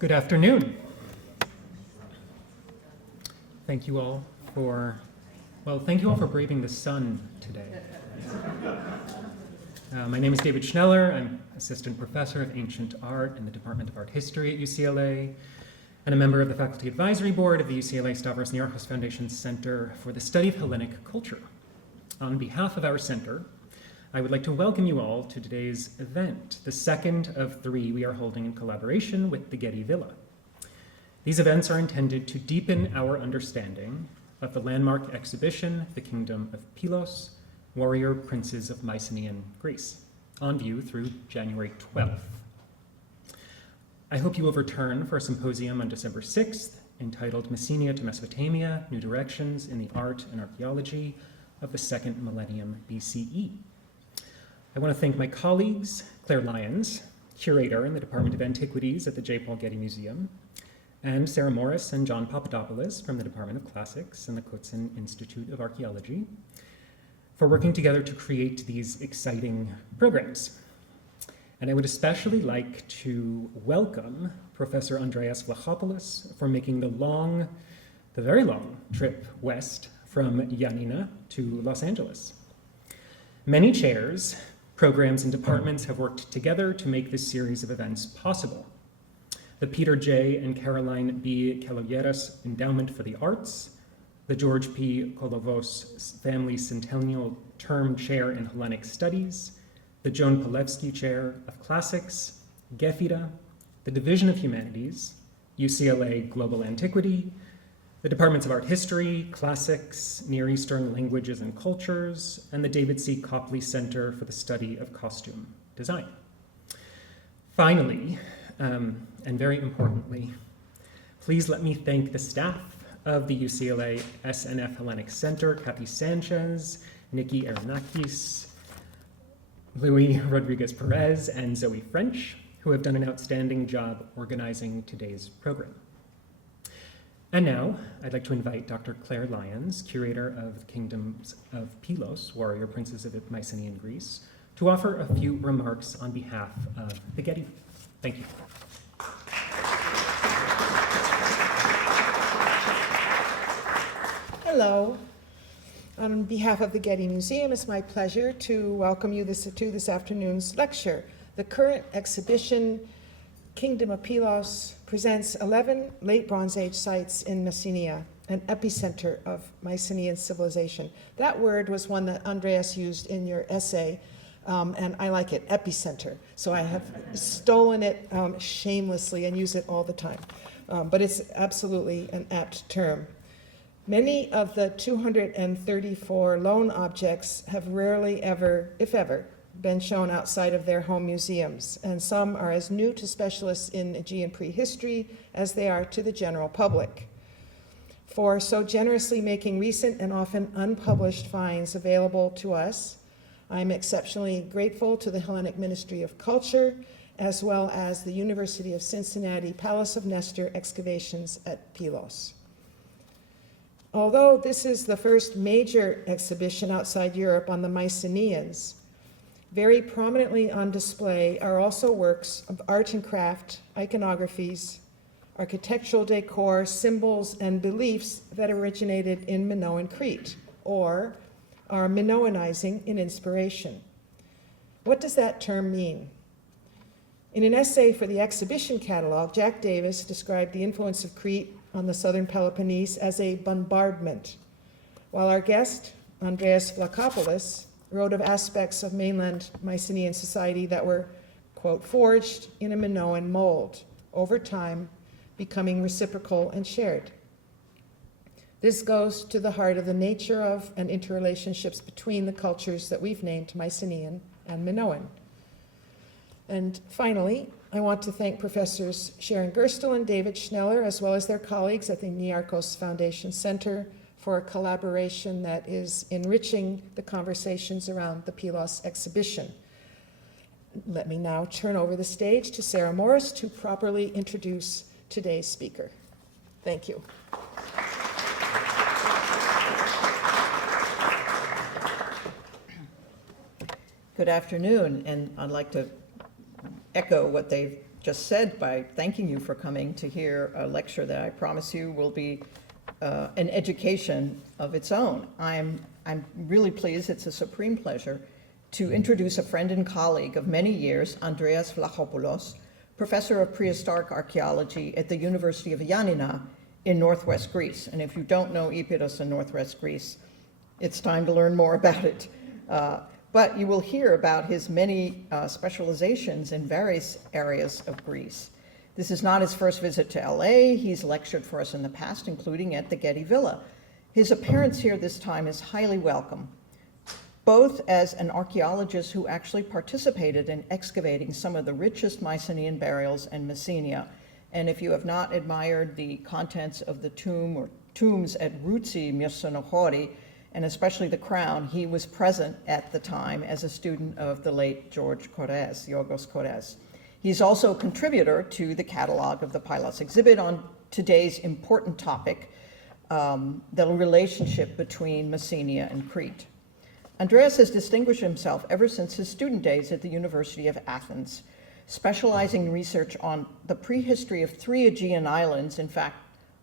Good afternoon. Thank you all for braving the sun today. My name is David Schneller. I'm assistant professor of ancient art in the Department of Art History at UCLA and a member of the faculty advisory board of the UCLA Stavros Niarchos Foundation Center for the Study of Hellenic Culture. On behalf of our center, I would like to welcome you all to today's event, the second of three we are holding in collaboration with the Getty Villa. These events are intended to deepen our understanding of the landmark exhibition, The Kingdom of Pylos, Warrior Princes of Mycenaean Greece, on view through January 12th. I hope you will return for a symposium on December 6th entitled Messenia to Mesopotamia, New Directions in the Art and Archaeology of the Second Millennium BCE. I want to thank my colleagues, Claire Lyons, curator in the Department of Antiquities at the J. Paul Getty Museum, and Sarah Morris and John Papadopoulos from the Department of Classics and the Kutsin Institute of Archaeology for working together to create these exciting programs. And I would especially like to welcome Professor Andreas Vlachopoulos for making the very long trip west from Ioannina to Los Angeles. Many chairs, programs, and departments have worked together to make this series of events possible. The Peter J. and Caroline B. Caloyeras Endowment for the Arts, the George P. Kolovos Family Centennial Term Chair in Hellenic Studies, the Joan Palevsky Chair of Classics, Gefida, the Division of Humanities, UCLA Global Antiquity, the Departments of Art History, Classics, Near Eastern Languages and Cultures, and the David C. Copley Center for the Study of Costume Design. Finally, and very importantly, please let me thank the staff of the UCLA SNF Hellenic Center, Kathy Sanchez, Nikki Aronakis, Louis Rodriguez-Perez, and Zoe French, who have done an outstanding job organizing today's program. And now, I'd like to invite Dr. Claire Lyons, curator of the Kingdoms of Pylos, Warrior Princes of Mycenaean Greece, to offer a few remarks on behalf of the Getty. Thank you. Hello. On behalf of the Getty Museum, it's my pleasure to welcome you to this afternoon's lecture. The current exhibition, Kingdom of Pylos, presents 11 late Bronze Age sites in Messenia, an epicenter of Mycenaean civilization. That word was one that Andreas used in your essay, and I like it, epicenter. So I have stolen it shamelessly and use it all the time. But it's absolutely an apt term. Many of the 234 lone objects have rarely ever, if ever, been shown outside of their home museums, and some are as new to specialists in Aegean prehistory as they are to the general public. For so generously making recent and often unpublished finds available to us, I'm exceptionally grateful to the Hellenic Ministry of Culture, as well as the University of Cincinnati Palace of Nestor excavations at Pylos. Although this is the first major exhibition outside Europe on the Mycenaeans, very prominently on display are also works of art and craft, iconographies, architectural decor, symbols, and beliefs that originated in Minoan Crete, or are Minoanizing in inspiration. What does that term mean? In an essay for the exhibition catalog, Jack Davis described the influence of Crete on the Southern Peloponnese as a bombardment, while our guest, Andreas Vlachopoulos, wrote of aspects of mainland Mycenaean society that were, quote, forged in a Minoan mold, over time becoming reciprocal and shared. This goes to the heart of the nature of and interrelationships between the cultures that we've named Mycenaean and Minoan. And finally, I want to thank Professors Sharon Gerstel and David Schneller, as well as their colleagues at the Niarchos Foundation Center, for a collaboration that is enriching the conversations around the Pylos exhibition. Let me now turn over the stage to Sarah Morris to properly introduce today's speaker. Thank you. Good afternoon, and I'd like to echo what they've just said by thanking you for coming to hear a lecture that I promise you will be an education of its own. I'm really pleased, it's a supreme pleasure, to introduce a friend and colleague of many years, Andreas Vlachopoulos, professor of prehistoric archaeology at the University of Ioannina in northwest Greece. And if you don't know Pylos in northwest Greece, it's time to learn more about it. But you will hear about his many specializations in various areas of Greece. This is not his first visit to LA. He's lectured for us in the past, including at the Getty Villa. His appearance here this time is highly welcome, both as an archaeologist who actually participated in excavating some of the richest Mycenaean burials in Messenia. And if you have not admired the contents of the tomb or tombs at Rutsi, Mycenaean, and especially the crown, he was present at the time as a student of the late Yorgos Korres. He's also a contributor to the catalog of the Pylos exhibit on today's important topic, the relationship between Messenia and Crete. Andreas has distinguished himself ever since his student days at the University of Athens, specializing in research on the prehistory of 3 Aegean islands, in fact,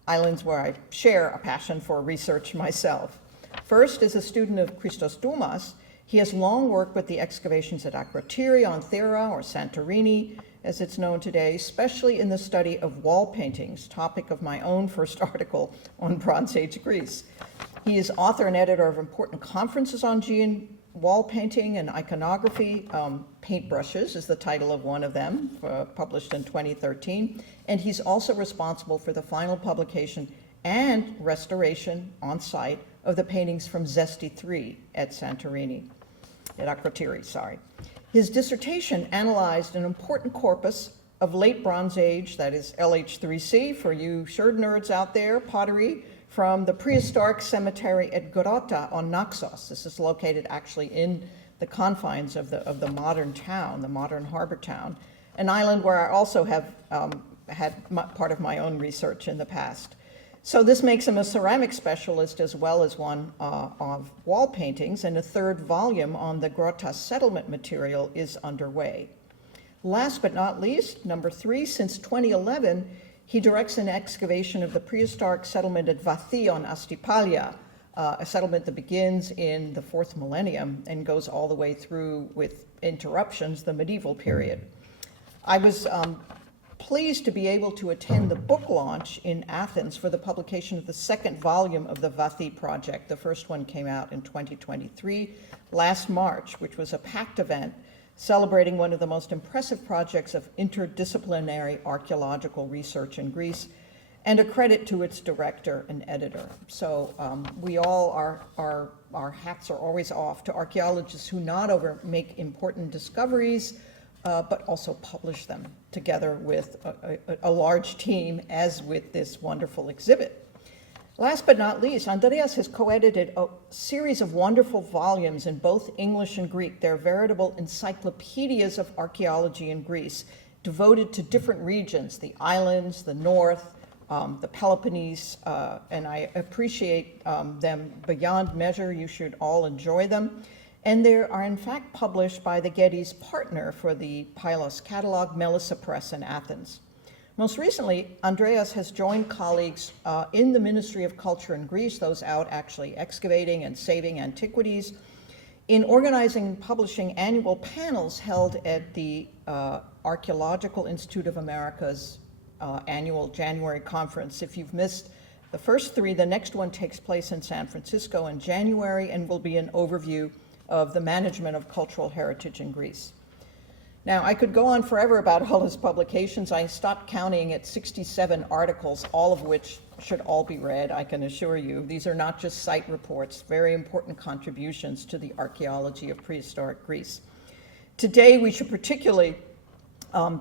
islands where I share a passion for research myself. First, as a student of Christos Doumas, he has long worked with the excavations at Akrotiri on Thera, or Santorini, as it's known today, especially in the study of wall paintings, topic of my own first article on Bronze Age Greece. He is author and editor of important conferences on Aegean wall painting and iconography. Paintbrushes is the title of one of them, published in 2013. And he's also responsible for the final publication and restoration on site of the paintings from Zesti III at Akrotiri, sorry. His dissertation analyzed an important corpus of late Bronze Age, that is LH3C, for you sherd nerds out there, pottery, from the prehistoric cemetery at Grotta on Knossos. This is located actually in the confines of the modern town, the modern harbor town, an island where I also have had part of my own research in the past. So this makes him a ceramic specialist as well as one of wall paintings, and a third volume on the Grotta settlement material is underway. Last but not least, number 3, since 2011, he directs an excavation of the prehistoric settlement at Vathi on Astypalia, a settlement that begins in the 4th millennium and goes all the way through, with interruptions, the medieval period. I was pleased to be able to attend the book launch in Athens for the publication of the 2nd volume of the Vathi project. The first one came out in 2023, last March, which was a packed event celebrating one of the most impressive projects of interdisciplinary archaeological research in Greece, and a credit to its director and editor. So we all our hats are always off to archaeologists who not only make important discoveries, but also publish them together with a large team, as with this wonderful exhibit. Last but not least, Andreas has co-edited a series of wonderful volumes in both English and Greek. They're veritable encyclopedias of archaeology in Greece, devoted to different regions, the islands, the north, the Peloponnese, and I appreciate them beyond measure. You should all enjoy them. And they are in fact published by the Getty's partner for the Pylos catalog, Melissa Press in Athens. Most recently, Andreas has joined colleagues in the Ministry of Culture in Greece, those out actually excavating and saving antiquities, in organizing and publishing annual panels held at the Archaeological Institute of America's annual January conference. If you've missed the first 3, the next one takes place in San Francisco in January and will be an overview of the management of cultural heritage in Greece. Now, I could go on forever about all his publications. I stopped counting at 67 articles, all of which should all be read, I can assure you. These are not just site reports, very important contributions to the archaeology of prehistoric Greece. Today, we should particularly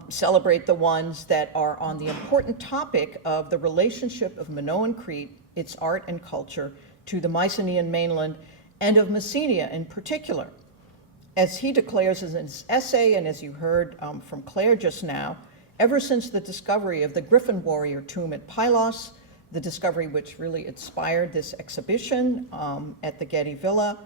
celebrate the ones that are on the important topic of the relationship of Minoan Crete, its art and culture, to the Mycenaean mainland, and of Messenia in particular. As he declares in his essay, and as you heard from Claire just now, ever since the discovery of the Griffin warrior tomb at Pylos, the discovery which really inspired this exhibition at the Getty Villa,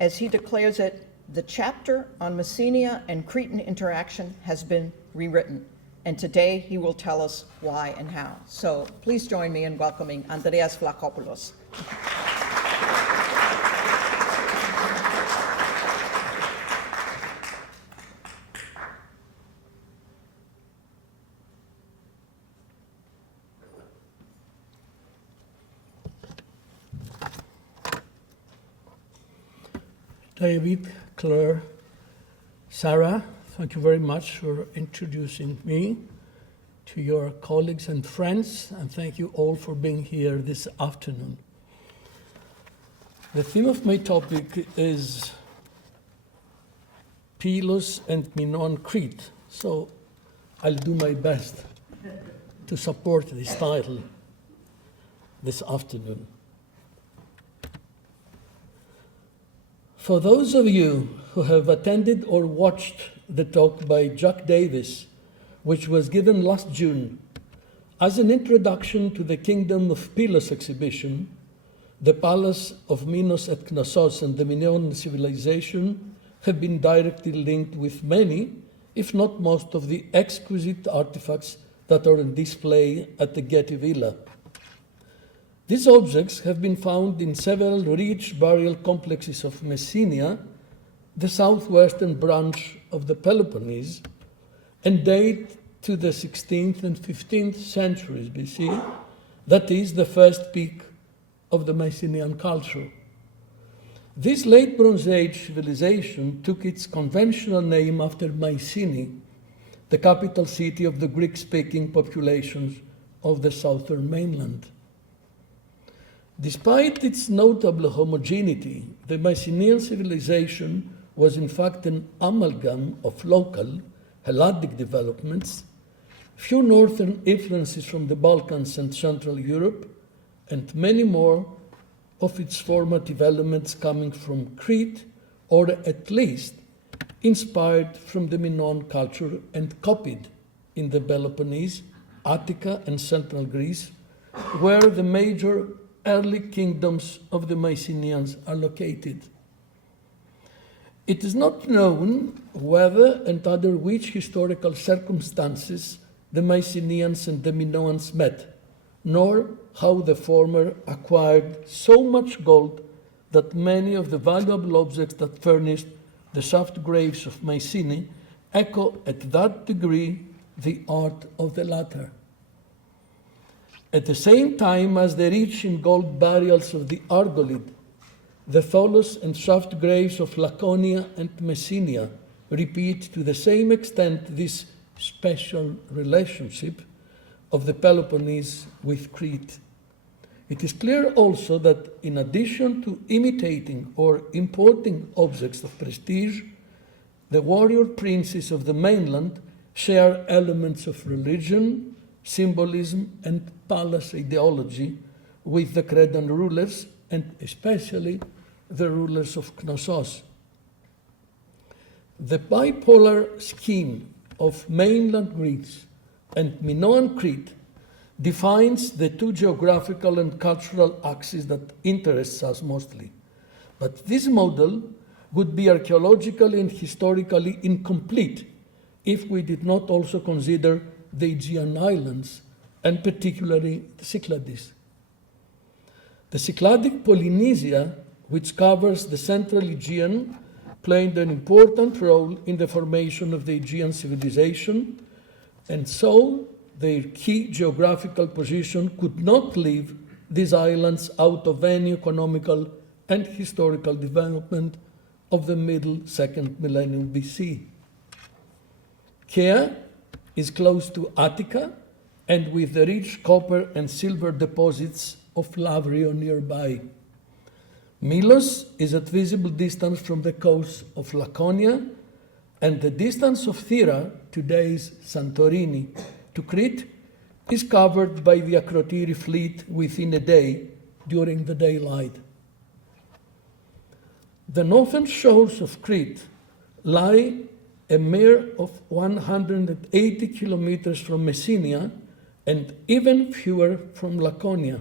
as he declares it, the chapter on Messenia and Cretan interaction has been rewritten. And today he will tell us why and how. So please join me in welcoming Andreas Vlachopoulos. David, Claire, Sarah, thank you very much for introducing me to your colleagues and friends, and thank you all for being here this afternoon. The theme of my topic is Pylos and Minoan Crete, so I'll do my best to support this title this afternoon. For those of you who have attended or watched the talk by Jack Davis, which was given last June, as an introduction to the Kingdom of Pylos exhibition, the Palace of Minos at Knossos and the Minoan civilization have been directly linked with many, if not most, of the exquisite artifacts that are on display at the Getty Villa. These objects have been found in several rich burial complexes of Messenia, the southwestern branch of the Peloponnese, and date to the 16th and 15th centuries BC, that is, the first peak of the Mycenaean culture. This late Bronze Age civilization took its conventional name after Mycenae, the capital city of the Greek-speaking populations of the southern mainland. Despite its notable homogeneity, the Mycenaean civilization was in fact an amalgam of local Helladic developments, few northern influences from the Balkans and Central Europe, and many more of its formative elements coming from Crete, or at least inspired from the Minoan culture and copied in the Peloponnese, Attica, and Central Greece, where the major early kingdoms of the Mycenaeans are located. It is not known whether and under which historical circumstances the Mycenaeans and the Minoans met, nor how the former acquired so much gold that many of the valuable objects that furnished the shaft graves of Mycenae echo at that degree the art of the latter. At the same time as the rich in gold burials of the Argolid, the tholos and shaft graves of Laconia and Messenia repeat to the same extent this special relationship of the Peloponnese with Crete. It is clear also that in addition to imitating or importing objects of prestige, the warrior princes of the mainland share elements of religion, symbolism, and palace ideology with the Cretan rulers, and especially the rulers of Knossos. The bipolar scheme of mainland Greece and Minoan Crete defines the two geographical and cultural axes that interests us mostly. But this model would be archaeologically and historically incomplete if we did not also consider the Aegean islands, and particularly the Cyclades. The Cycladic Polynesia, which covers the central Aegean, played an important role in the formation of the Aegean civilization, and so their key geographical position could not leave these islands out of any economical and historical development of the middle second millennium BC. Kea is close to Attica, and with the rich copper and silver deposits of Lavrio nearby. Milos is at visible distance from the coast of Laconia, and the distance of Thera, today's Santorini, to Crete is covered by the Akrotiri fleet within a day during the daylight. The northern shores of Crete lie a mere of 180 kilometers from Messenia and even fewer from Laconia.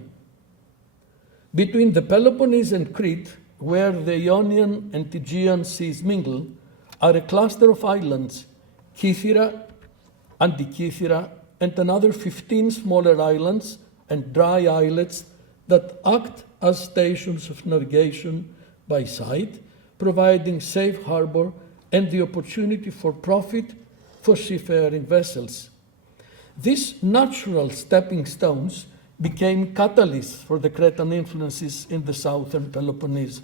Between the Peloponnese and Crete, where the Ionian and Aegean seas mingle, are a cluster of islands, Kythera, Antikythera, and another 15 smaller islands and dry islets that act as stations of navigation by sight, providing safe harbor and the opportunity for profit for seafaring vessels. These natural stepping stones became catalysts for the Cretan influences in the southern Peloponnese.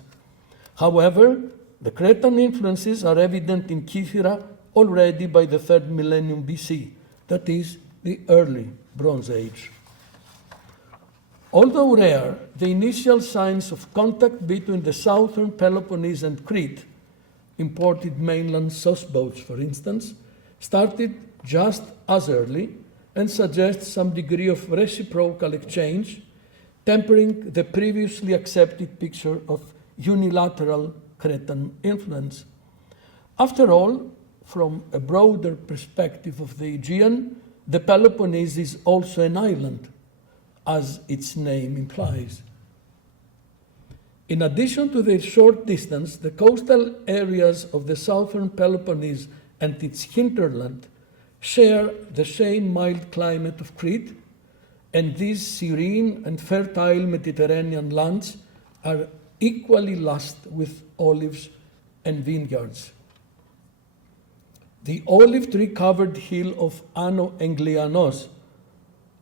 However, the Cretan influences are evident in Kythera already by the 3rd millennium BC, that is, the early Bronze Age. Although rare, the initial signs of contact between the southern Peloponnese and Crete, imported mainland sauce boats for instance, started just as early and suggest some degree of reciprocal exchange, tempering the previously accepted picture of unilateral Cretan influence. After all, from a broader perspective of the Aegean, the Peloponnese is also an island, as its name implies. In addition to their short distance, the coastal areas of the southern Peloponnese and its hinterland share the same mild climate of Crete, and these serene and fertile Mediterranean lands are equally lush with olives and vineyards. The olive tree-covered hill of Ano Englianos,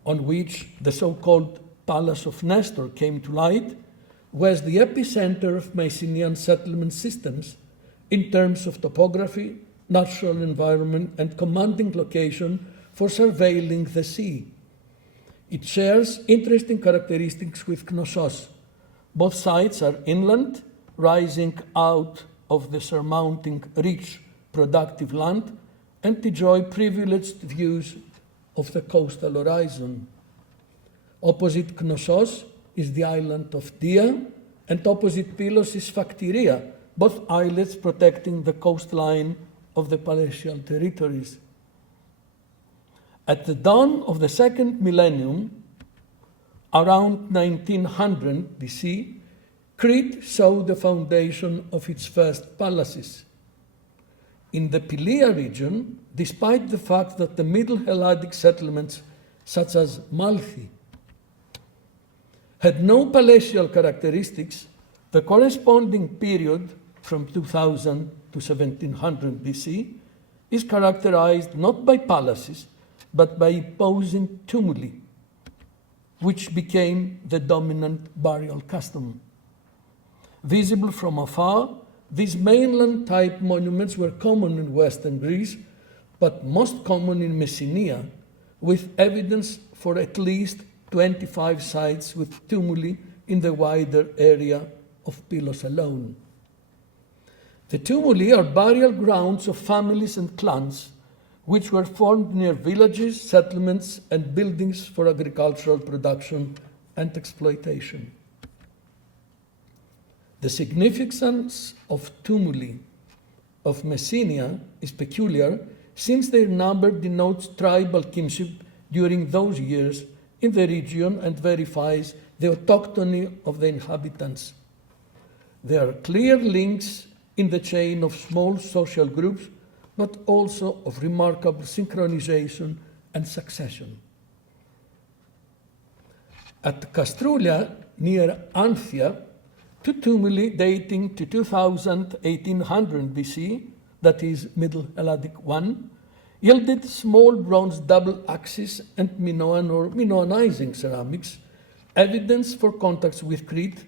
on which the so-called Palace of Nestor came to light, was the epicenter of Mycenaean settlement systems in terms of topography, natural environment, and commanding location for surveilling the sea. It shares interesting characteristics with Knossos. Both sites are inland, rising out of the surmounting rich, productive land, and enjoy privileged views of the coastal horizon. Opposite Knossos is the island of Dia, and opposite Pylos is Factyria, both islets protecting the coastline of the palatial territories. At the dawn of the 2nd millennium, around 1900 BC, Crete saw the foundation of its first palaces. In the Pelea region, despite the fact that the Middle Helladic settlements, such as Malthi, had no palatial characteristics, the corresponding period from 2000 to 1700 BC is characterized not by palaces, but by imposing tumuli, which became the dominant burial custom. Visible from afar, these mainland-type monuments were common in Western Greece, but most common in Messenia, with evidence for at least 25 sites with tumuli in the wider area of Pylos alone. The tumuli are burial grounds of families and clans, which were formed near villages, settlements, and buildings for agricultural production and exploitation. The significance of tumuli of Messenia is peculiar, since their number denotes tribal kinship during those years in the region and verifies the autochthony of the inhabitants. There are clear links in the chain of small social groups, but also of remarkable synchronization and succession. At Castrulia, near Anthia, two tumuli dating to 1800 BC, that is Middle Helladic I, yielded small bronze double axis and Minoan or Minoanizing ceramics, evidence for contacts with Crete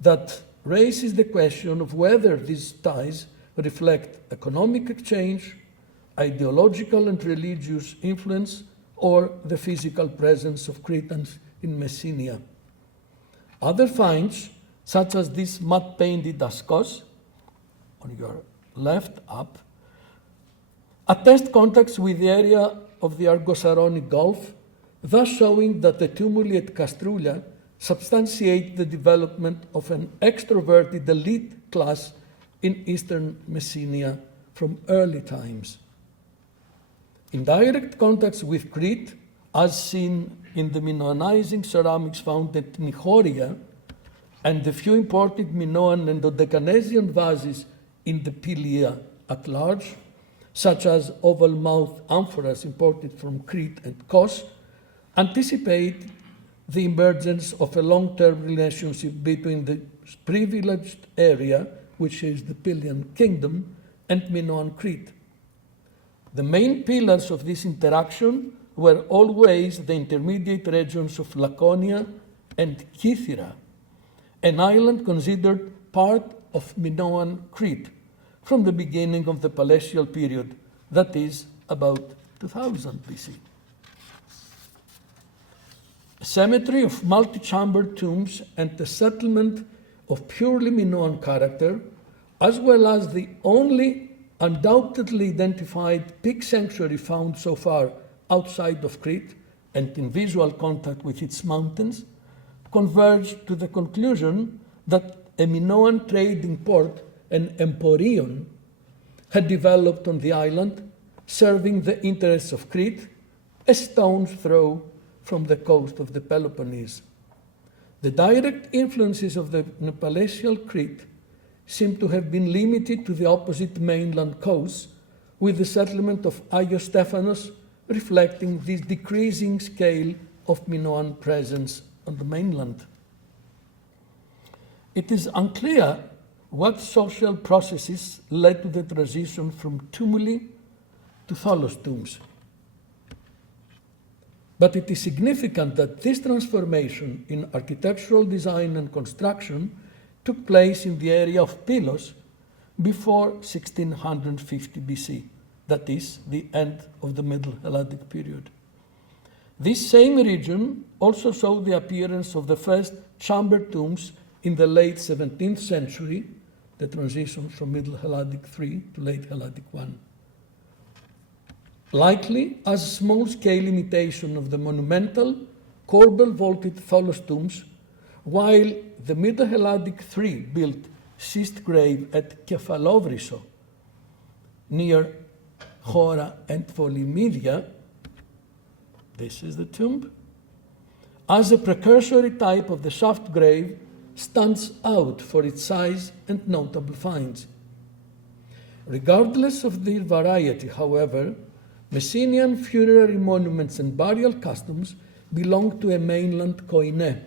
that raises the question of whether these ties reflect economic exchange, ideological and religious influence, or the physical presence of Cretans in Messenia. Other finds, such as this mud-painted ascos, on your left up, attest contacts with the area of the Argosaronic Gulf, thus showing that the tumuli at Castrulia substantiate the development of an extroverted elite class in eastern Messenia from early times. Indirect contacts with Crete, as seen in the Minoanizing ceramics found at Nichoria and the few imported Minoan and Dodecanesian vases in the Pelea at large, such as oval-mouthed amphoras imported from Crete and Kos, anticipate the emergence of a long-term relationship between the privileged area, which is the Pylian kingdom, and Minoan Crete. The main pillars of this interaction were always the intermediate regions of Laconia and Kythera, an island considered part of Minoan Crete from the beginning of the palatial period, that is, about 2000 BC. A cemetery of multi-chambered tombs and the settlement of purely Minoan character, as well as the only undoubtedly identified peak sanctuary found so far outside of Crete and in visual contact with its mountains, converged to the conclusion that a Minoan trading port, an emporion, had developed on the island, serving the interests of Crete, a stone's throw from the coast of the Peloponnese. The direct influences of the palatial Crete seem to have been limited to the opposite mainland coast, with the settlement of Stephanos reflecting this decreasing scale of Minoan presence on the mainland. It is unclear what social processes led to the transition from tumuli to tholos tombs. But it is significant that this transformation in architectural design and construction took place in the area of Pylos before 1650 BC, that is, the end of the Middle Helladic period. This same region also saw the appearance of the first chambered tombs in the late 17th century, the transition from Middle Helladic III to Late Helladic I. Likely as a small-scale imitation of the monumental corbel-vaulted tholos tombs, while the Middle Helladic III built schist grave at Kephalovriso, near Chora and Polymedia, this is the tomb, as a precursory type of the shaft grave, stands out for its size and notable finds. Regardless of their variety, however, Messenian funerary monuments and burial customs belong to a mainland koine.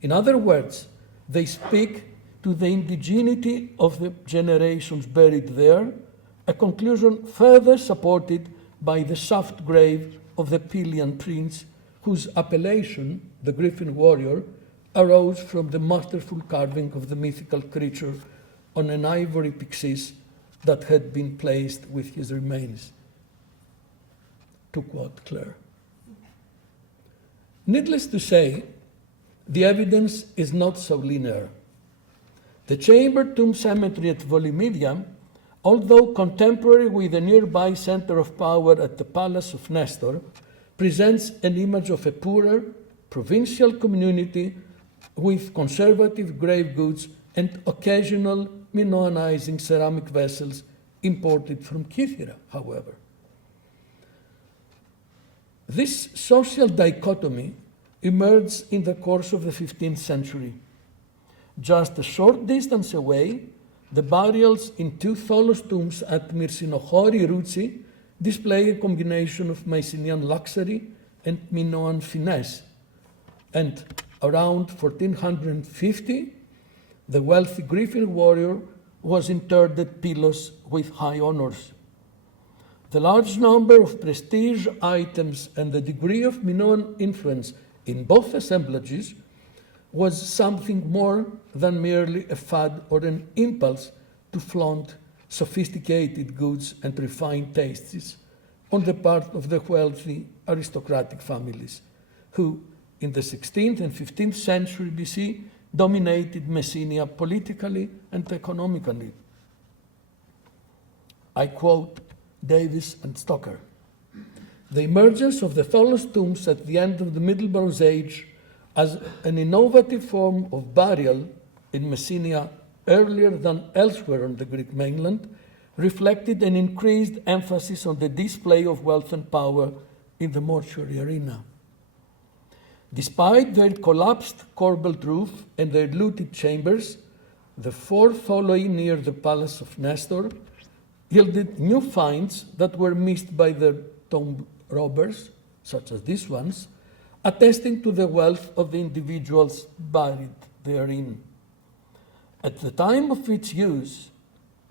In other words, they speak to the indigeneity of the generations buried there, a conclusion further supported by the shaft grave of the Pylian prince, whose appellation, the griffin warrior, arose from the masterful carving of the mythical creature on an ivory pyxis that had been placed with his remains. To quote Claire. Needless to say, the evidence is not so linear. The chambered tomb cemetery at Polymedia, although contemporary with the nearby center of power at the Palace of Nestor, presents an image of a poorer, provincial community with conservative grave goods and occasional Minoanizing ceramic vessels imported from Kythera, however. This social dichotomy emerged in the course of the 15th century. Just a short distance away, the burials in two tholos tombs at Myrsinochori Routsi display a combination of Mycenaean luxury and Minoan finesse, and around 1450, the wealthy griffin warrior was interred at Pylos with high honors. The large number of prestige items and the degree of Minoan influence in both assemblages was something more than merely a fad or an impulse to flaunt sophisticated goods and refined tastes on the part of the wealthy aristocratic families, who in the 16th and 15th century BC dominated Messenia politically and economically. I quote Davis and Stoker. The emergence of the tholos tombs at the end of the Middle Bronze Age as an innovative form of burial in Messenia earlier than elsewhere on the Greek mainland reflected an increased emphasis on the display of wealth and power in the mortuary arena. Despite their collapsed corbelled roof and their looted chambers, the four tholoi near the Palace of Nestor yielded new finds that were missed by the tomb robbers, such as these ones, attesting to the wealth of the individuals buried therein. At the time of its use,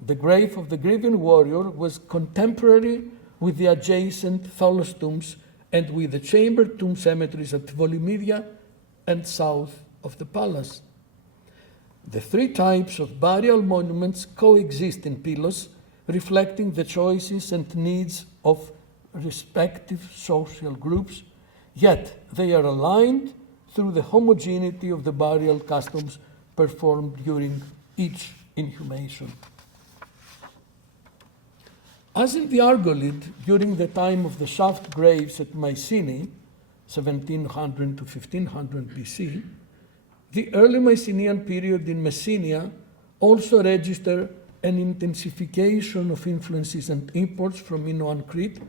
the grave of the grieving warrior was contemporary with the adjacent Tholos tombs and with the chamber tomb cemeteries at Volimidia and south of the palace. The three types of burial monuments coexist in Pylos, reflecting the choices and needs of respective social groups, yet they are aligned through the homogeneity of the burial customs performed during each inhumation. As in the Argolid, during the time of the shaft graves at Mycenae, 1700 to 1500 BC, the early Mycenaean period in Messenia also registered an intensification of influences and imports from Minoan Crete,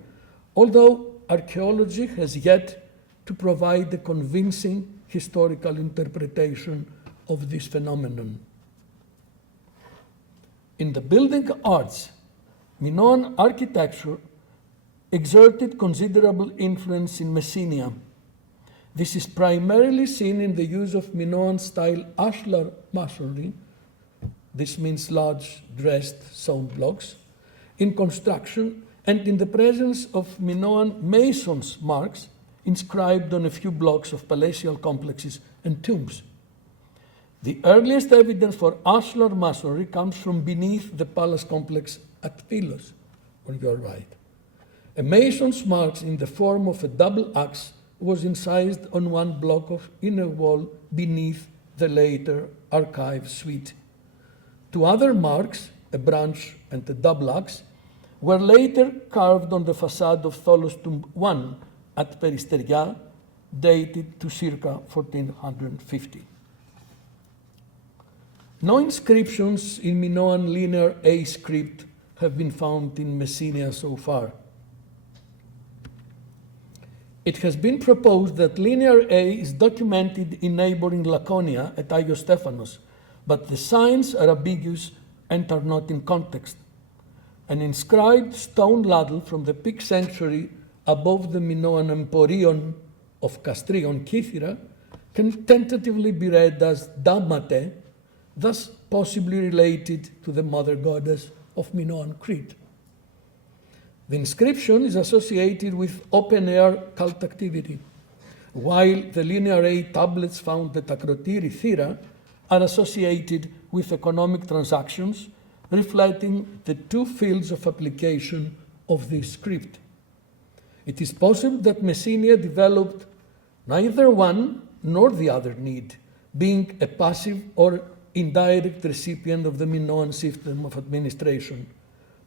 although archaeology has yet to provide a convincing historical interpretation of this phenomenon. In the building arts, Minoan architecture exerted considerable influence in Messenia. This is primarily seen in the use of Minoan-style ashlar masonry, this means large dressed stone blocks, in construction and in the presence of Minoan masons' marks inscribed on a few blocks of palatial complexes and tombs. The earliest evidence for ashlar masonry comes from beneath the palace complex at Pylos, on your right. A mason's marks in the form of a double axe was incised on one block of inner wall beneath the later archive suite. Two other marks, a branch and a double axe, were later carved on the facade of Tholos Tomb 1 at Peristeria, dated to circa 1450. No inscriptions in Minoan linear A script have been found in Messenia so far. It has been proposed that linear A is documented in neighboring Laconia at Stephanos, but the signs are ambiguous and are not in context. An inscribed stone ladle from the peak sanctuary above the Minoan Emporion of Castrion Kythera can tentatively be read as Damate, thus possibly related to the mother goddess of Minoan Crete. The inscription is associated with open-air cult activity, while the linear A tablets found at Akrotiri Thera are associated with economic transactions, reflecting the two fields of application of this script. It is possible that Messenia developed neither one nor the other need, being a passive or indirect recipient of the Minoan system of administration,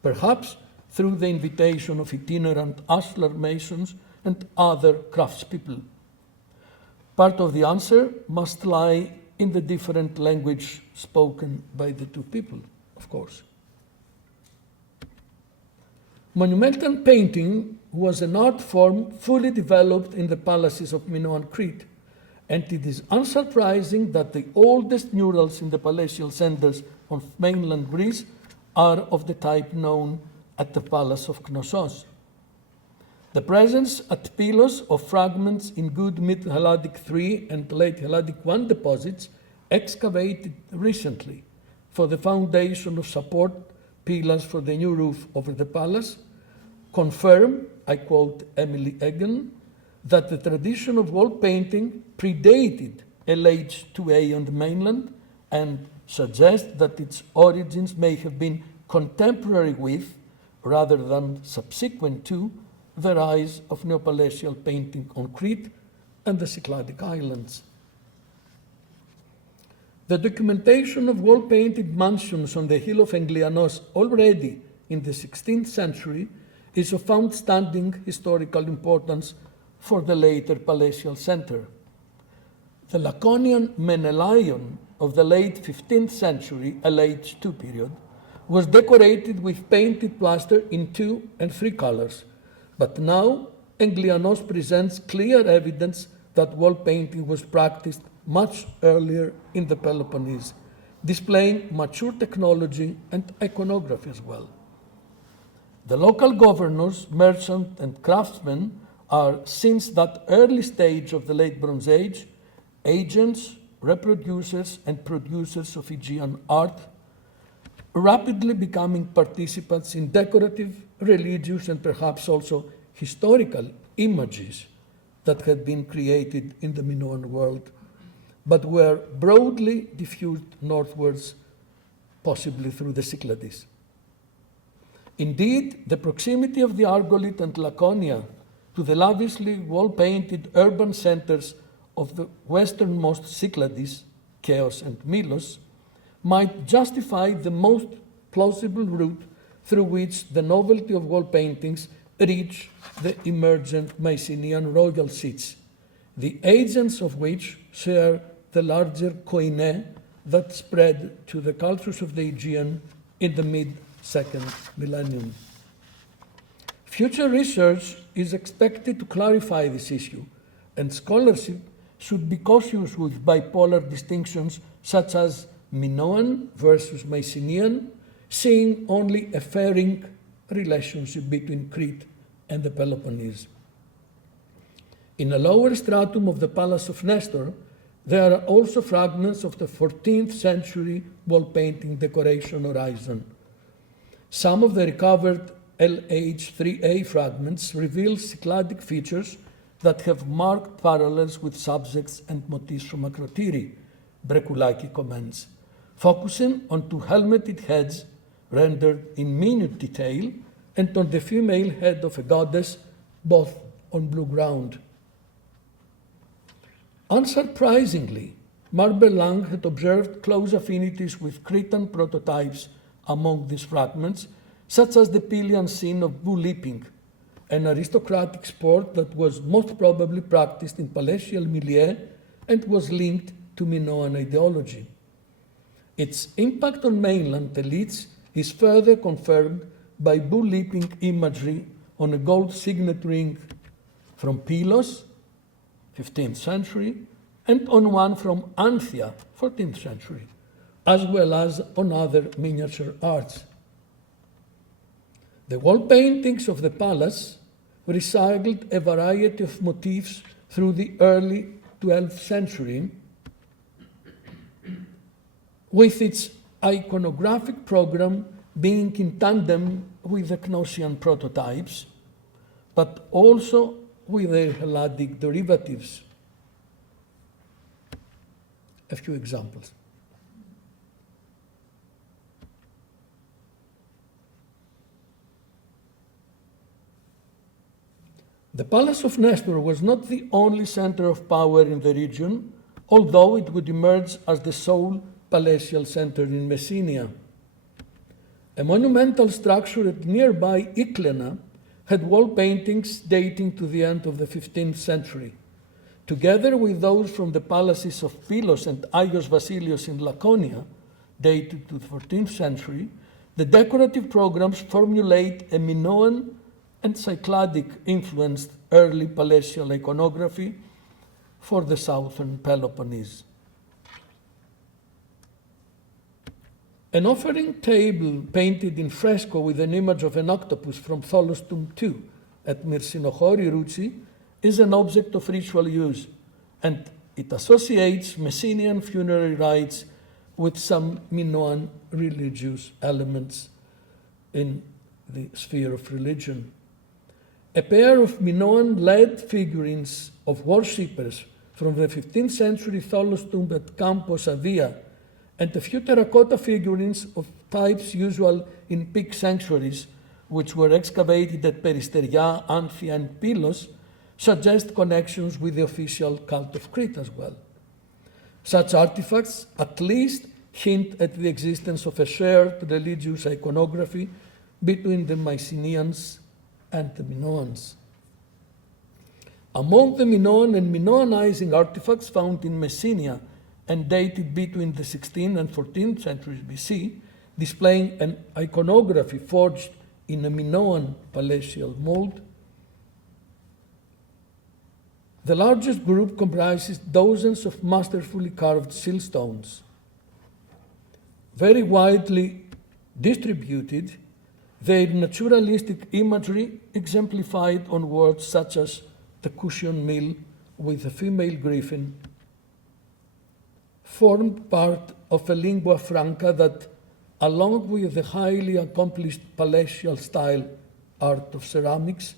perhaps through the invitation of itinerant ashlar masons and other craftspeople. Part of the answer must lie in the different language spoken by the two people, of course. Monumental painting was an art form fully developed in the palaces of Minoan Crete, and it is unsurprising that the oldest murals in the palatial centers of mainland Greece are of the type known at the Palace of Knossos. The presence at Pylos of fragments in good mid-Helladic III and late Helladic I deposits excavated recently for the foundation of support pillars for the new roof over the palace confirm, I quote Emily Aegean, that the tradition of wall painting predated LH2A on the mainland and suggest that its origins may have been contemporary with, rather than subsequent to, the rise of neopalatial painting on Crete and the Cycladic islands. The documentation of wall-painted mansions on the hill of Englianos already in the 16th century is of outstanding historical importance for the later palatial center. The Laconian Menelaion of the late 15th century LH2 period was decorated with painted plaster in 2 and 3 colors, but now Englianos presents clear evidence that wall painting was practiced much earlier in the Peloponnese, displaying mature technology and iconography as well. The local governors, merchants, and craftsmen are, since that early stage of the late Bronze Age, agents, reproducers, and producers of Aegean art, rapidly becoming participants in decorative, religious, and perhaps also historical images that had been created in the Minoan world, but were broadly diffused northwards, possibly through the Cyclades. Indeed, the proximity of the Argolith and Laconia to the lavishly wall-painted urban centers of the westernmost Cyclades, Chios and Milos, might justify the most plausible route through which the novelty of wall paintings reach the emergent Mycenaean royal seats, the agents of which share the larger koine that spread to the cultures of the Aegean in the mid-second millennium. Future research is expected to clarify this issue, and scholarship should be cautious with bipolar distinctions such as Minoan versus Mycenaean, seeing only a fairing relationship between Crete and the Peloponnese. In a lower stratum of the Palace of Nestor, there are also fragments of the 14th century wall painting decoration horizon. Some of the recovered LH3A fragments reveal Cycladic features that have marked parallels with subjects and motifs from Akrotiri, Brekoulaki comments, focusing on two helmeted heads rendered in minute detail and on the female head of a goddess, both on blue ground. Unsurprisingly, Marbelang had observed close affinities with Cretan prototypes among these fragments, such as the Pylian scene of bull leaping, an aristocratic sport that was most probably practiced in palatial milieu and was linked to Minoan ideology. Its impact on mainland elites is further confirmed by bull leaping imagery on a gold signet ring from Pylos, 15th century, and on one from Anthea, 14th century, as well as on other miniature arts. The wall paintings of the palace recycled a variety of motifs through the early 12th century, with its iconographic program being in tandem with the Knossian prototypes, but also with their Helladic derivatives. A few examples. The Palace of Nestor was not the only center of power in the region, although it would emerge as the sole palatial center in Messenia. A monumental structure at nearby Ioannina had wall paintings dating to the end of the 15th century. Together with those from the palaces of Pylos and Agios Vasilios in Laconia, dated to the 14th century, the decorative programs formulate a Minoan and Cycladic-influenced early palatial iconography for the Southern Peloponnese. An offering table painted in fresco with an image of an octopus from Tholos tomb II at Myrsinochori, Rouchi, is an object of ritual use, and it associates Messenian funerary rites with some Minoan religious elements in the sphere of religion. A pair of Minoan lead figurines of worshippers from the 15th century Tholos tomb at Campos Avia and a few terracotta figurines of types usual in peak sanctuaries, which were excavated at Peristeria, Anthea, and Pylos, suggest connections with the official cult of Crete as well. Such artifacts at least hint at the existence of a shared religious iconography between the Mycenaeans and the Minoans. Among the Minoan and Minoanizing artifacts found in Messenia and dated between the 16th and 14th centuries BC, displaying an iconography forged in a Minoan palatial mold, the largest group comprises dozens of masterfully carved siltstones. Very widely distributed, their naturalistic imagery exemplified on words such as the cushion mill with a female griffin, formed part of a lingua franca that, along with the highly accomplished palatial style art of ceramics,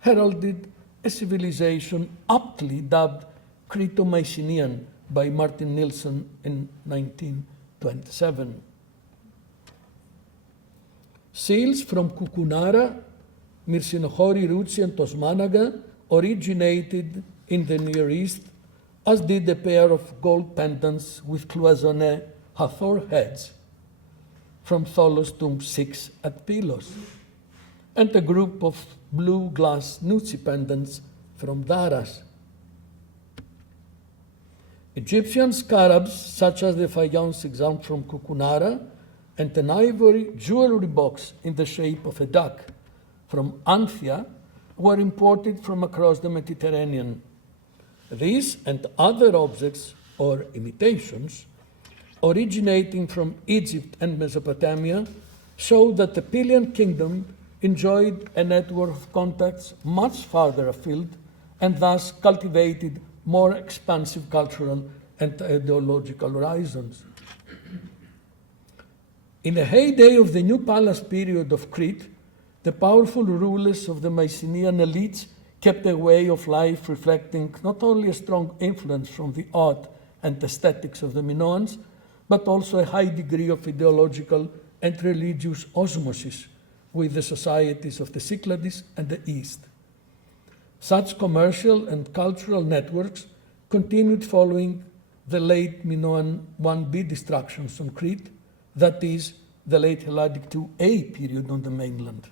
heralded a civilization aptly dubbed Creto-Mycenaean by Martin Nilsson in 1927. Seals from Kukunara, Mycenaean Rutsi and Tosmanaga originated in the Near East, as did a pair of gold pendants with cloisonné Hathor heads from Tholos tomb 6 at Pylos, and a group of blue glass Nutsi pendants from Daras. Egyptian scarabs, such as the faience example from Kukunara, and an ivory jewelry box in the shape of a duck from Anthea, were imported from across the Mediterranean. These and other objects, or imitations, originating from Egypt and Mesopotamia, show that the Pylian kingdom enjoyed a network of contacts much farther afield and thus cultivated more expansive cultural and ideological horizons. In the heyday of the New Palace period of Crete, the powerful rulers of the Mycenaean elites kept a way of life reflecting not only a strong influence from the art and aesthetics of the Minoans, but also a high degree of ideological and religious osmosis with the societies of the Cyclades and the East. Such commercial and cultural networks continued following the late Minoan 1b destructions on Crete, that is, the late Helladic 2a period on the mainland.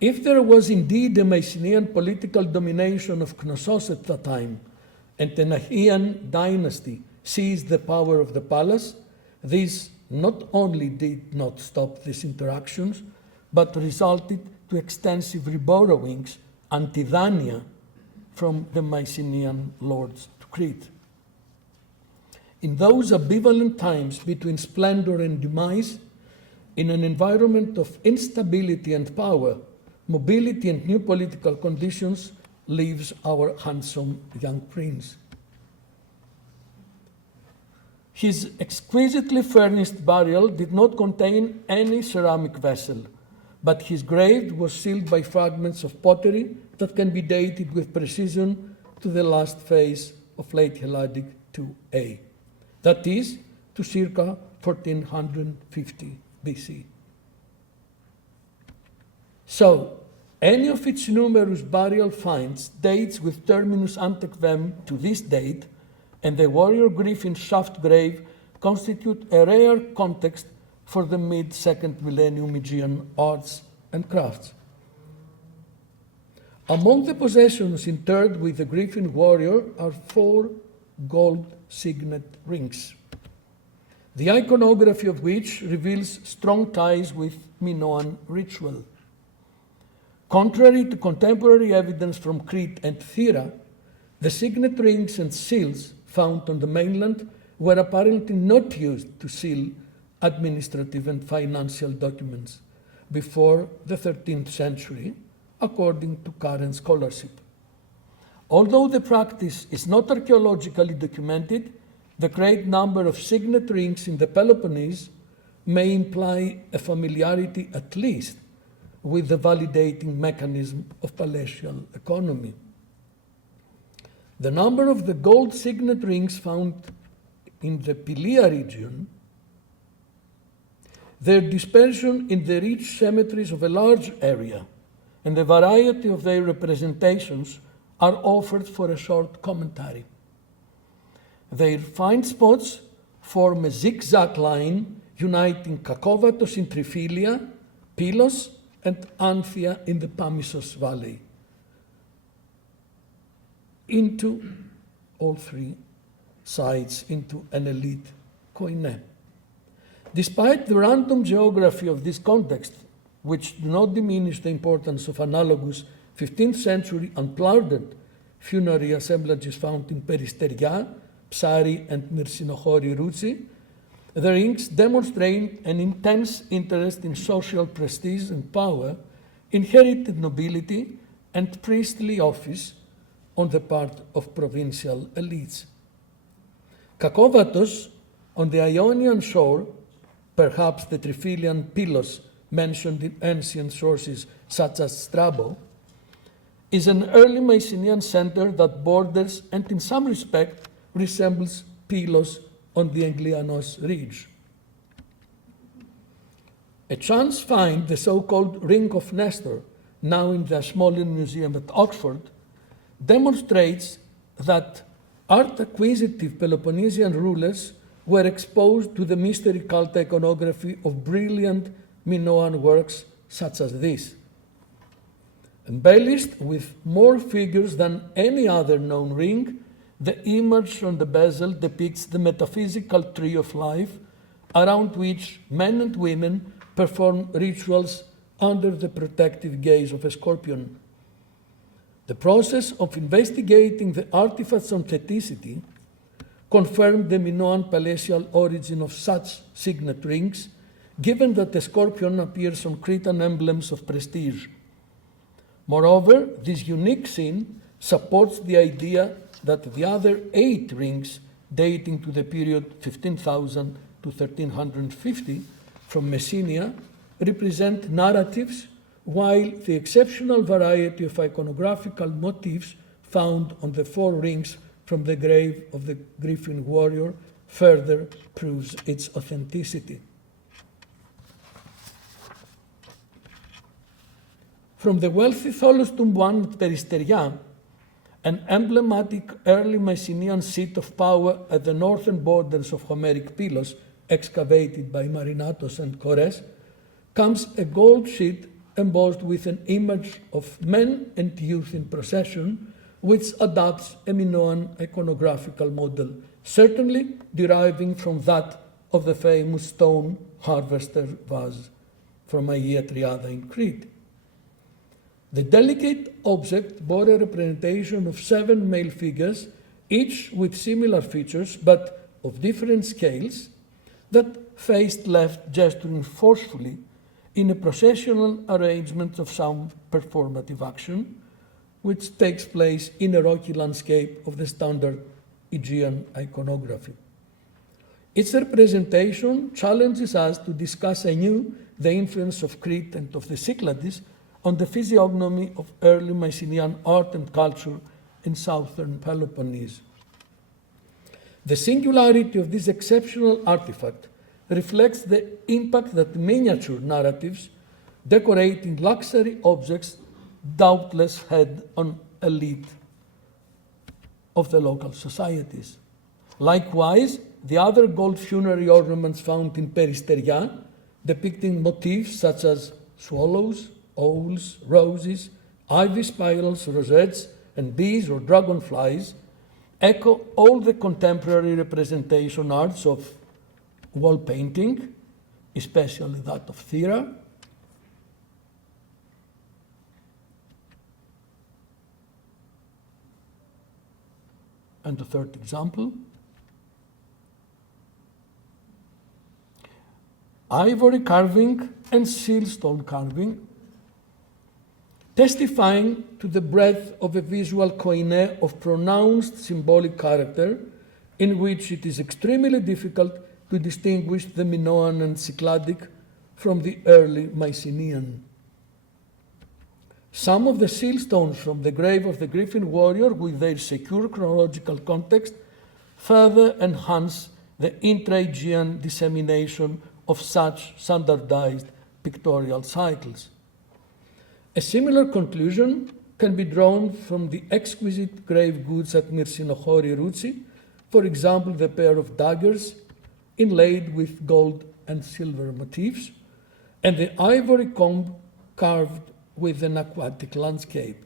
If there was indeed a Mycenaean political domination of Knossos at that time, and the Aegean dynasty seized the power of the palace, this not only did not stop these interactions, but resulted to extensive reborrowings, antidania, from the Mycenaean lords to Crete. In those ambivalent times between splendor and demise, in an environment of instability and power, mobility and new political conditions, lives our handsome young prince. His exquisitely furnished burial did not contain any ceramic vessel, but his grave was sealed by fragments of pottery that can be dated with precision to the last phase of late Helladic 2a, that is, to circa 1450 BC. So, any of its numerous burial finds dates with terminus ante quem to this date, and the warrior griffin shaft grave constitute a rare context for the mid-second millennium Aegean arts and crafts. Among the possessions interred with the griffin warrior are 4 gold signet rings, the iconography of which reveals strong ties with Minoan ritual. Contrary to contemporary evidence from Crete and Thera, the signet rings and seals found on the mainland were apparently not used to seal administrative and financial documents before the 13th century, according to current scholarship. Although the practice is not archaeologically documented, the great number of signet rings in the Peloponnese may imply a familiarity at least with the validating mechanism of palatial economy. The number of the gold signet rings found in the Pylia region, their dispersion in the rich cemeteries of a large area, and the variety of their representations are offered for a short commentary. Their find spots form a zigzag line uniting Kakovatos in Triphylia, Pylos, and Anthea in the Pamissos Valley into all 3 sides into an elite koine. Despite the random geography of this context, which do not diminish the importance of analogous 15th century unploughed funerary assemblages found in Peristeria, Psari, and Mycenaean Rutsi, the rings demonstrate an intense interest in social prestige and power, inherited nobility, and priestly office on the part of provincial elites. Kakóvatos, on the Ionian shore, perhaps the Triphilian Pylos mentioned in ancient sources such as Strabo, is an early Mycenaean center that borders and in some respect resembles Pylos on the Anglianos ridge. A chance find, the so-called Ring of Nestor, now in the Ashmolean Museum at Oxford, demonstrates that art-acquisitive Peloponnesian rulers were exposed to the mystery cult iconography of brilliant Minoan works such as this. Embellished with more figures than any other known ring, the image from the bezel depicts the metaphysical tree of life around which men and women perform rituals under the protective gaze of a scorpion. The process of investigating the artifact's authenticity confirmed the Minoan palatial origin of such signet rings, given that the scorpion appears on Cretan emblems of prestige. Moreover, this unique scene supports the idea that the other 8 rings, dating to the period 15,000 to 1350 from Messenia, represent narratives, while the exceptional variety of iconographical motifs found on the 4 rings from the grave of the griffin warrior further proves its authenticity. From the wealthy Tholos tomb 1 at Peristeria, an emblematic early Mycenaean seat of power at the northern borders of Homeric Pylos, excavated by Marinatos and Kores, comes a gold sheet embossed with an image of men and youth in procession, which adopts a Minoan iconographical model, certainly deriving from that of the famous stone harvester vase from Aegean Triada in Crete. The delicate object bore a representation of 7 male figures, each with similar features but of different scales, that faced left gesturing forcefully in a processional arrangement of some performative action, which takes place in a rocky landscape of the standard Aegean iconography. Its representation challenges us to discuss anew the influence of Crete and of the Cyclades on the physiognomy of early Mycenaean art and culture in southern Peloponnese. The singularity of this exceptional artifact reflects the impact that miniature narratives decorating luxury objects doubtless had on elite of the local societies. Likewise, the other gold funerary ornaments found in Peristeria, depicting motifs such as swallows, owls, roses, ivy spirals, rosettes, and bees or dragonflies, echo all the contemporary representation arts of wall painting, especially that of Thera, and the third example, ivory carving and sealstone carving, testifying to the breadth of a visual koine of pronounced symbolic character, in which it is extremely difficult to distinguish the Minoan and Cycladic from the early Mycenaean. Some of the sealstones from the grave of the griffin warrior, with their secure chronological context, further enhance the intra-Aegean dissemination of such standardized pictorial cycles. A similar conclusion can be drawn from the exquisite grave goods at Myrsinochori Routsi, for example, the pair of daggers inlaid with gold and silver motifs, and the ivory comb carved with an aquatic landscape.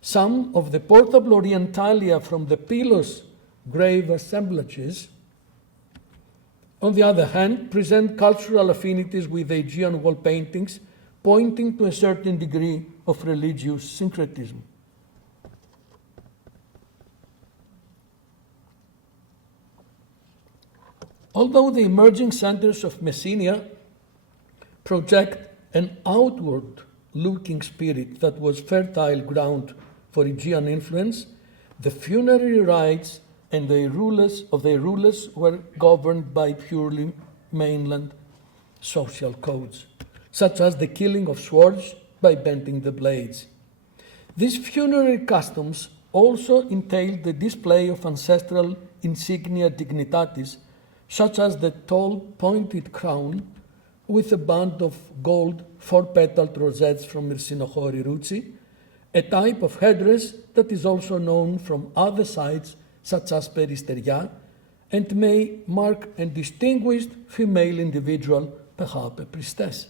Some of the portable orientalia from the Pylos grave assemblages, on the other hand, present cultural affinities with Aegean wall paintings, pointing to a certain degree of religious syncretism. Although the emerging centers of Messenia project an outward-looking spirit that was fertile ground for Aegean influence, the funerary rites and the rulers were governed by purely mainland social codes, such as the killing of swords by bending the blades. These funerary customs also entailed the display of ancestral insignia dignitatis, such as the tall pointed crown with a band of gold 4-petaled rosettes from Myrsinochori ruzi, a type of headdress that is also known from other sites such as Peristeria, and may mark a distinguished female individual, perhaps a priestess.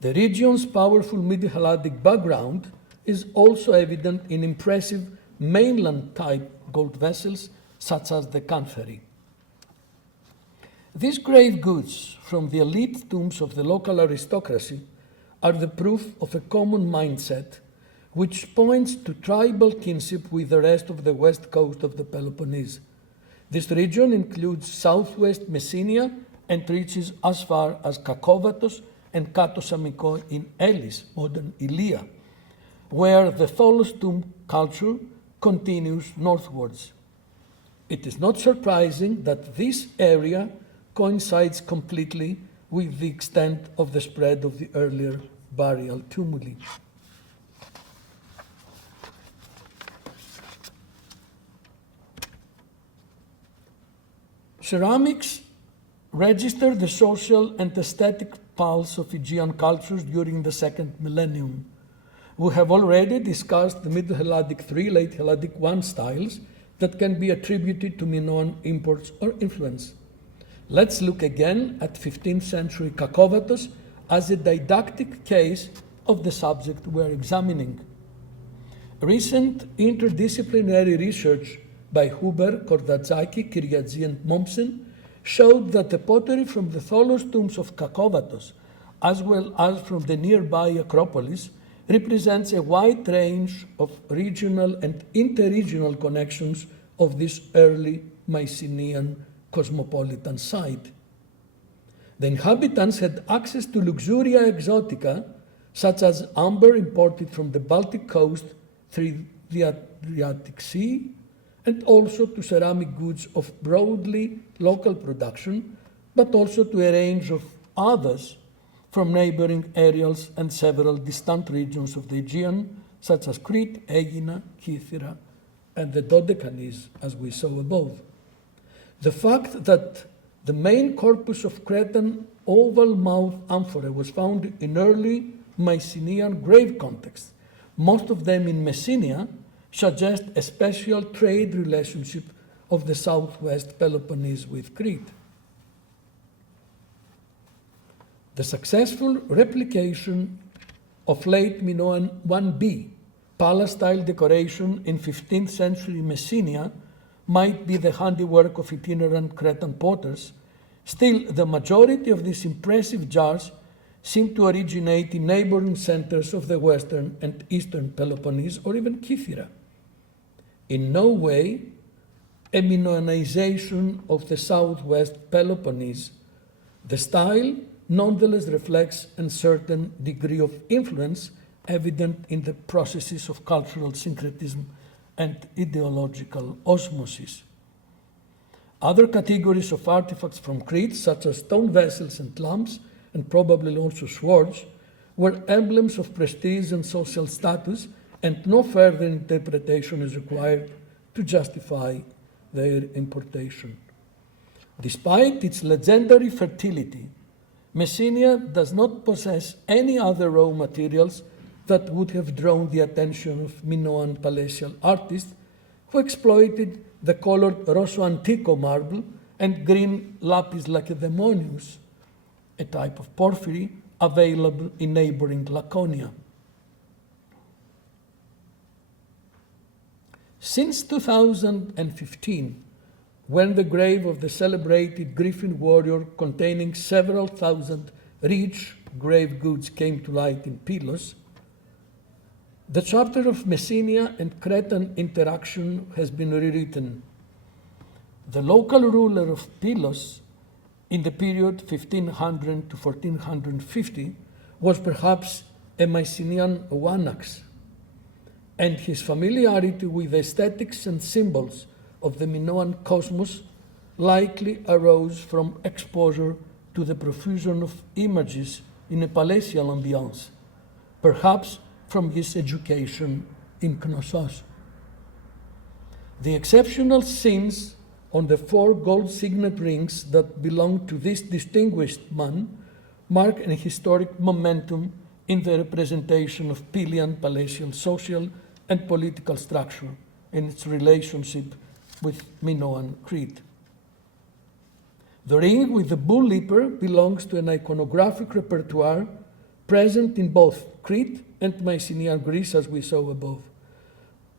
The region's powerful Middle-Helladic background is also evident in impressive mainland-type gold vessels such as the Canferi. These grave goods from the elite tombs of the local aristocracy are the proof of a common mindset which points to tribal kinship with the rest of the west coast of the Peloponnese. This region includes southwest Messenia and reaches as far as Kakouvatos and Katos Amiko in Elis, modern Ilia, where the Tholos tomb culture continues northwards. It is not surprising that this area coincides completely with the extent of the spread of the earlier burial tumuli. Ceramics register the social and aesthetic pulse of Aegean cultures during the second millennium. We have already discussed the Middle Helladic 3, Late Helladic 1 styles that can be attributed to Minoan imports or influence. Let's look again at 15th century Kakouvatos as a didactic case of the subject we are examining. Recent interdisciplinary research by Huber, Kordadzaki, Kyriadzi, and Mommsen showed that the pottery from the Tholos tombs of Kakouvatos, as well as from the nearby Acropolis, represents a wide range of regional and interregional connections of this early Mycenaean cosmopolitan site. The inhabitants had access to luxuria exotica, such as amber imported from the Baltic coast through the Adriatic Sea, and also to ceramic goods of broadly local production, but also to a range of others from neighboring areas and several distant regions of the Aegean, such as Crete, Aegina, Kythera, and the Dodecanese, as we saw above. The fact that the main corpus of Cretan oval-mouthed amphorae was found in early Mycenaean grave contexts, most of them in Messenia, suggests a special trade relationship of the southwest Peloponnese with Crete. The successful replication of late Minoan 1b palace-style decoration in 15th century Messenia might be the handiwork of itinerant Cretan potters. Still, the majority of these impressive jars seem to originate in neighboring centers of the western and eastern Peloponnese or even Kythera. In no way a Minoanization of the southwest Peloponnese. The style nonetheless reflects a certain degree of influence evident in the processes of cultural syncretism and ideological osmosis. Other categories of artifacts from Crete, such as stone vessels and lamps, and probably also swords, were emblems of prestige and social status, and no further interpretation is required to justify their importation. Despite its legendary fertility, Messenia does not possess any other raw materials that would have drawn the attention of Minoan palatial artists who exploited the colored Rosso Antico marble and green lapis lacedaemonius, a type of porphyry available in neighboring Laconia. Since 2015, when the grave of the celebrated Griffin warrior containing several thousand rich grave goods came to light in Pylos, the chapter of Messenia and Cretan interaction has been rewritten. The local ruler of Pylos, in the period 1500 to 1450 was perhaps a Mycenaean Wanax, and his familiarity with the aesthetics and symbols of the Minoan cosmos likely arose from exposure to the profusion of images in a palatial ambiance, perhaps from his education in Knossos. The exceptional scenes on the 4 gold signet rings that belong to this distinguished man mark an historic momentum in the representation of Pylian palatial social and political structure and its relationship with Minoan Crete. The ring with the bull leaper belongs to an iconographic repertoire present in both Crete and Mycenaean Greece, as we saw above.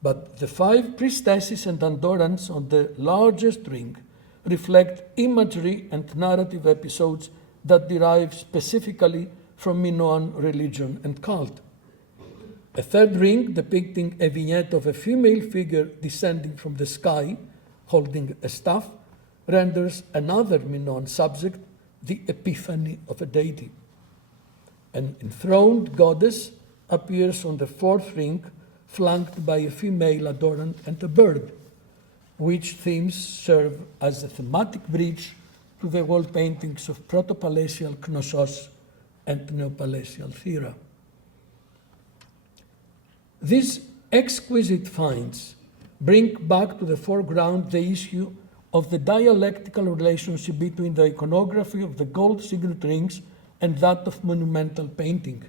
But the 5 priestesses and andorrans on the largest ring reflect imagery and narrative episodes that derive specifically from Minoan religion and cult. A 3rd ring depicting a vignette of a female figure descending from the sky, holding a staff, renders another Minoan subject the epiphany of a deity. An enthroned goddess appears on the 4th ring, flanked by a female adorned and a bird, which themes serve as a thematic bridge to the wall paintings of proto-palatial Knossos and neo-palatial Thera. These exquisite finds bring back to the foreground the issue of the dialectical relationship between the iconography of the gold signet rings and that of monumental painting.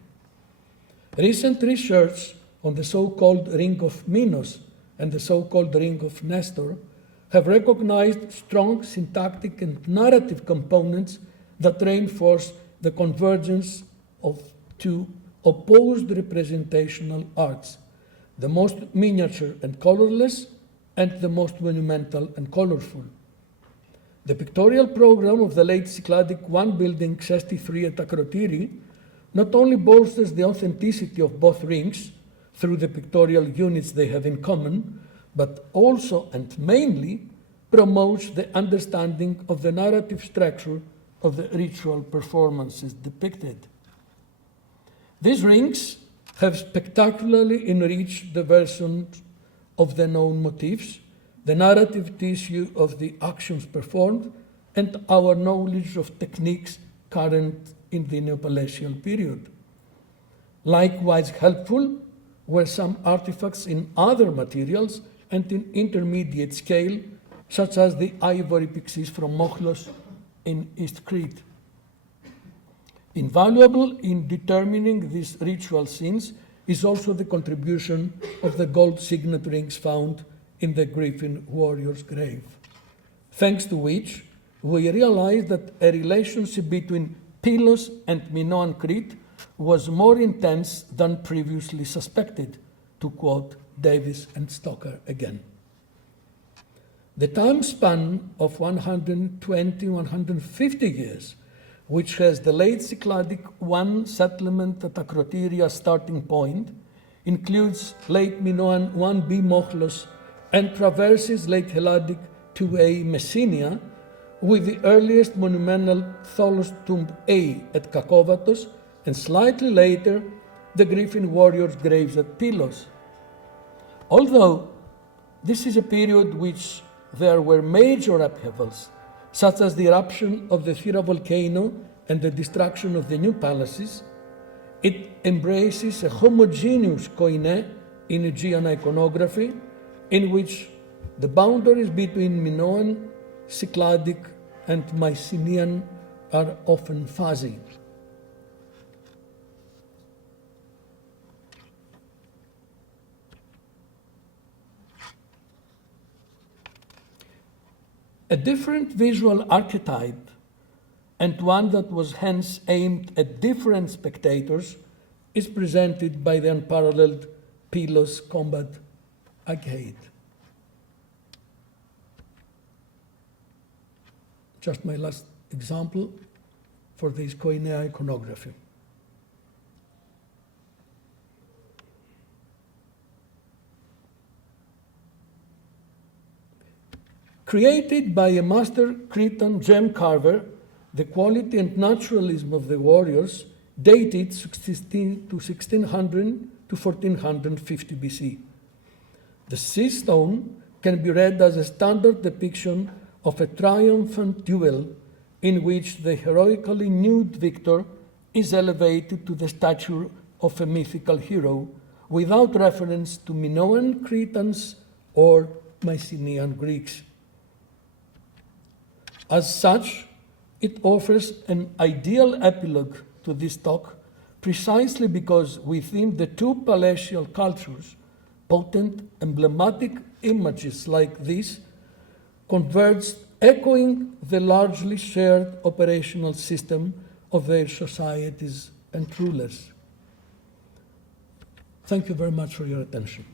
Recent research on the so-called Ring of Minos and the so-called Ring of Nestor have recognized strong syntactic and narrative components that reinforce the convergence of 2 opposed representational arts, the most miniature and colorless, and the most monumental and colorful. The pictorial program of the late Cycladic 1 building Xesti 3 at Akrotiri not only bolsters the authenticity of both rings through the pictorial units they have in common, but also and mainly promotes the understanding of the narrative structure of the ritual performances depicted. These rings have spectacularly enriched the versions of the known motifs, the narrative tissue of the actions performed, and our knowledge of techniques current in the Neopalatial period. Likewise helpful were some artifacts in other materials and in intermediate scale, such as the ivory pyxis from Mochlos in East Crete. Invaluable in determining these ritual scenes is also the contribution of the gold signet rings found in the Griffin warrior's grave, thanks to which we realize that a relationship between Pylos and Minoan Crete was more intense than previously suspected, to quote Davis and Stoker again. The time span of 120-150 years, which has the late Cycladic 1 settlement at Akrotiri as starting point, includes late Minoan 1b Mochlos and traverses late Helladic 2a Messenia, with the earliest monumental Tholos tomb A at Kakovatos, and slightly later the Griffin warriors' graves at Pylos. Although this is a period which there were major upheavals, such as the eruption of the Thera volcano and the destruction of the new palaces, it embraces a homogeneous koine in Aegean iconography, in which the boundaries between Minoan, Cycladic, and Mycenaean are often fuzzy. A different visual archetype, and one that was hence aimed at different spectators, is presented by the unparalleled Pylos combat agate. Just my last example for this koine iconography. Created by a master Cretan gem carver, the quality and naturalism of the warriors dated 1600 to 1450 BC. The sea stone can be read as a standard depiction of a triumphant duel in which the heroically nude victor is elevated to the stature of a mythical hero without reference to Minoan Cretans or Mycenaean Greeks. As such, it offers an ideal epilogue to this talk precisely because within the two palatial cultures, potent, emblematic images like this converged, echoing the largely shared operational system of their societies and rulers. Thank you very much for your attention.